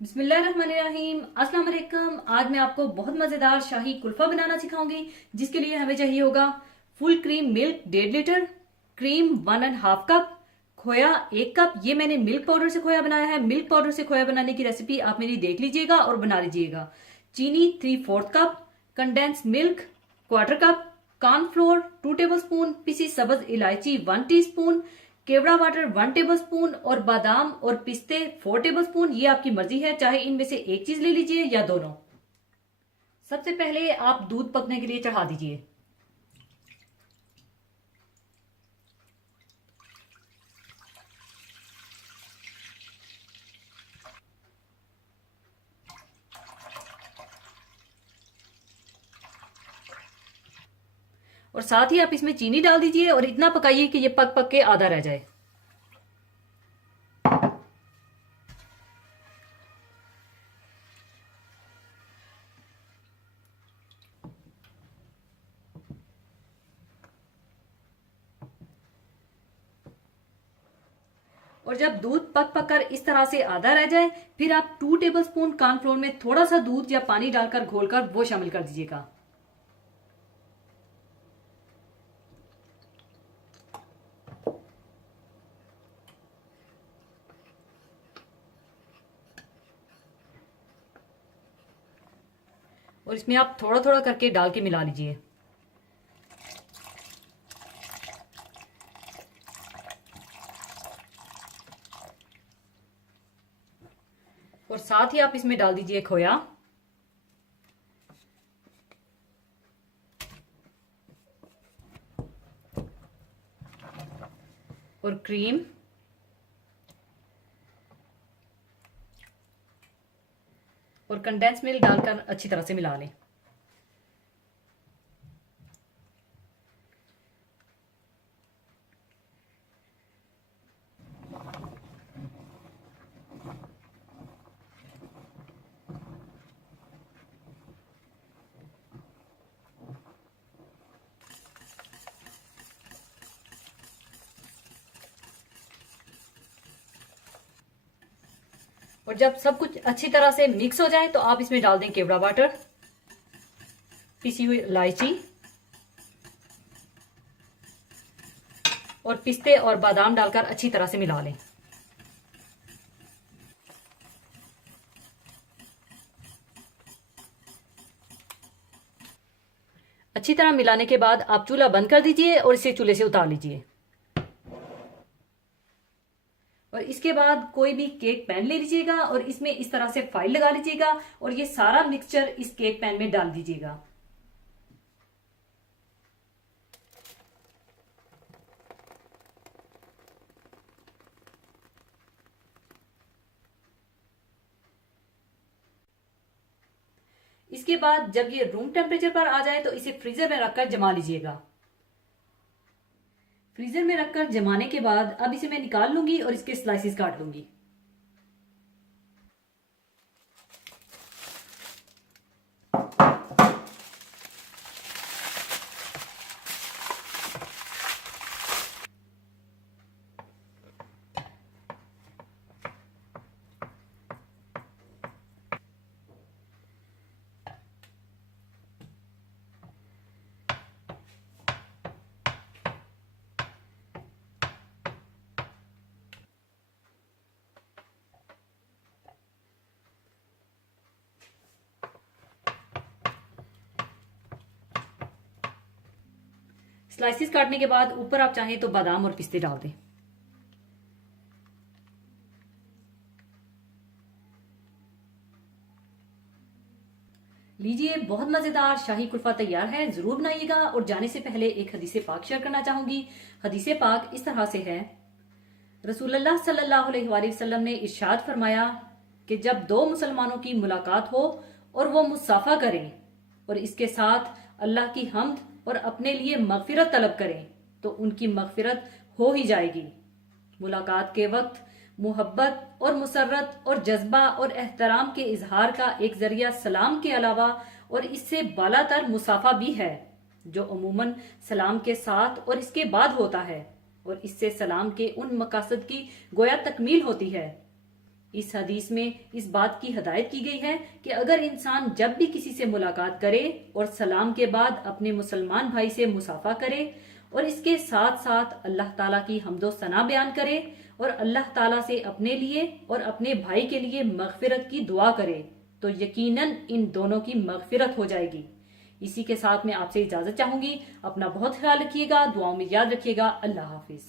बिस्मिल्लाहिर्रहमानिर्रहीम। अस्सलाम वालेकुम। आज मैं आपको बहुत मजेदार शाही कुल्फा बनाना सिखाऊंगी, जिसके लिए हमें चाहिए होगा full cream milk 1.5 litre, cream 1.5 cup, खोया 1 कप। ये मैंने मिल्क पाउडर से खोया बनाया है। मिल्क पाउडर से खोया बनाने की रेसिपी आप मेरी देख लीजिएगा और बना लीजिएगा। चीनी 3/4 cup, condense milk 1/4 cup, cornflour 2 table spoon, पिसी सब्ज इलायची 1 टीस्पून, केवड़ा वाटर 1 टेबल स्पून और बादाम और पिस्ते 4 टेबल स्पून। ये आपकी मर्जी है, चाहे इनमें से एक चीज ले लीजिए या दोनों। सबसे पहले आप दूध पकने के लिए चढ़ा दीजिए। और साथ ही आप इसमें चीनी डाल दीजिए और इतना पकाइए कि ये पक पक के आधा रह जाए। और जब दूध पक पक कर इस तरह से आधा रह जाए, फिर आप 2 टेबल स्पून कॉर्नफ्लोर में थोड़ा सा दूध या पानी डालकर घोलकर वो शामिल कर दीजिएगा। और इसमें आप थोड़ा थोड़ा करके डाल के मिला लीजिए। और साथ ही आप इसमें डाल दीजिए खोया और क्रीम और कंडेंस मिल्क डालकर अच्छी तरह से मिला लें। और जब सब कुछ अच्छी तरह से मिक्स हो जाए तो आप इसमें डाल दें केवड़ा वाटर, पिसी हुई इलायची और पिस्ते और बादाम डालकर अच्छी तरह से मिला लें। अच्छी तरह मिलाने के बाद आप चूल्हा बंद कर दीजिए और इसे चूल्हे से उतार लीजिए। और इसके बाद कोई भी केक पैन ले लीजिएगा और इसमें इस तरह से फाइल लगा लीजिएगा और ये सारा मिक्सचर इस केक पैन में डाल दीजिएगा। इसके बाद जब ये रूम टेम्परेचर पर आ जाए तो इसे फ्रीजर में रखकर जमा लीजिएगा। फ्रीजर में रखकर जमाने के बाद अब इसे मैं निकाल लूंगी और इसके स्लाइसेस काट लूंगी। स्लाइसिस काटने के बाद ऊपर आप चाहें तो बादाम और पिस्ते डाल दें। लीजिए, बहुत मजेदार शाही कुल्फा तैयार है। जरूर बनाइएगा। और जाने से पहले एक हदीसे पाक शेयर करना चाहूंगी। हदीसे पाक इस तरह से है, रसूलुल्लाह सल्लल्लाहु अलैहि वसल्लम ने इरशाद फरमाया कि जब दो मुसलमानों की मुलाकात हो और वो मुसाफा करें और इसके साथ अल्लाह की हम्द और अपने लिए मगफिरत तलब करें तो उनकी मगफिरत हो ही जाएगी। मुलाकात के वक्त मोहब्बत और मुसर्रत और जज्बा और एहतराम के इजहार का एक जरिया सलाम के अलावा और इससे बालातर मुसाफा भी है, जो अमूमन सलाम के साथ और इसके बाद होता है और इससे सलाम के उन मकासद की गोया तकमील होती है इस हदीस में इस बात की हिदायत की गई है कि अगर इंसान जब भी किसी से मुलाकात करे और सलाम के बाद अपने मुसलमान भाई से मुसाफा करे और इसके साथ साथ अल्लाह ताला की हम्दो सना बयान करे और अल्लाह ताला से अपने लिए और अपने भाई के लिए मगफिरत की दुआ करे तो यकीनन इन दोनों की मगफिरत हो जाएगी। इसी के साथ मैं आपसे इजाजत चाहूंगी। अपना बहुत ख्याल रखिएगा, दुआओं में याद रखिएगा। अल्लाह हाफिज।